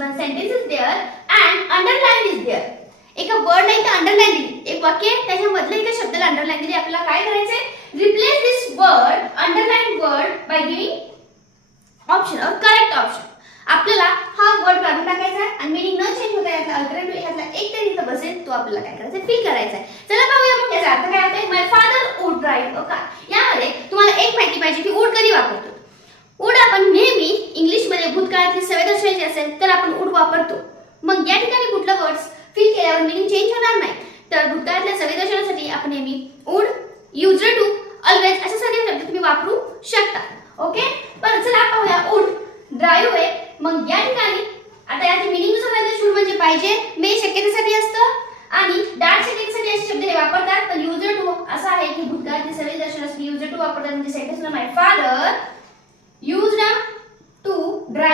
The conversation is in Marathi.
one sentence is there and underline is there. एका वर्ड नाही तर अंडरलाइन दिली, एक वाक्य त्याच्यामधल्या एका शब्दाला अंडरलाइन दिली. आपल्याला काय करायचंय? Replace this word underline word by giving option और करेक्ट ऑप्शन. आपल्याला हा वर्ड काढून टाकायचा आहे आणि मीनिंग न चेंज होता याचा अल्टरनेटिव्ह ह्यातला एक तरी इथं बसेल तो आपल्याला काय करायचं? फिल करायचा आहे. चला पाहूया मग याचा अर्थ काय होतोय. My father would drive a car. यामध्ये तुम्हाला एक माहिती पाहिजे की वुड कधी वापरतो. वुड आपण नेहमी इंग्लिश मध्ये भूतकाळातली सवय दर्शवायची असेल तर आपण वुड वापरतो. मग या ठिकाणी कुठलं वर्ड्स फिल केल्यावर मीनिंग चेंज होणार नाही. तर भूतकाळातल्या सवय दर्शवण्यासाठी आपण नेहमी वुड, युज्ड टू, ऑलवेज अशा सगळे शब्द तुम्ही वापरू शकता. ओके, पण चला पाहूया वुड ड्राइव्ह आहे. मग या ठिकाणी आता याची मीनिंग नुसार शुड म्हणजे पाहिजे, मे शक्यतेसाठी असतं आणि डाळ शक्यतेसाठी असे शब्द हे वापरतात. पण युज्ड टू असं आहे की भूतकाळातली सवय दर्शवण्यासाठी युज्ड टू वापरतात. म्हणजे सेंटेन्सला माय फादर युज्ड टू ड्राइव्ह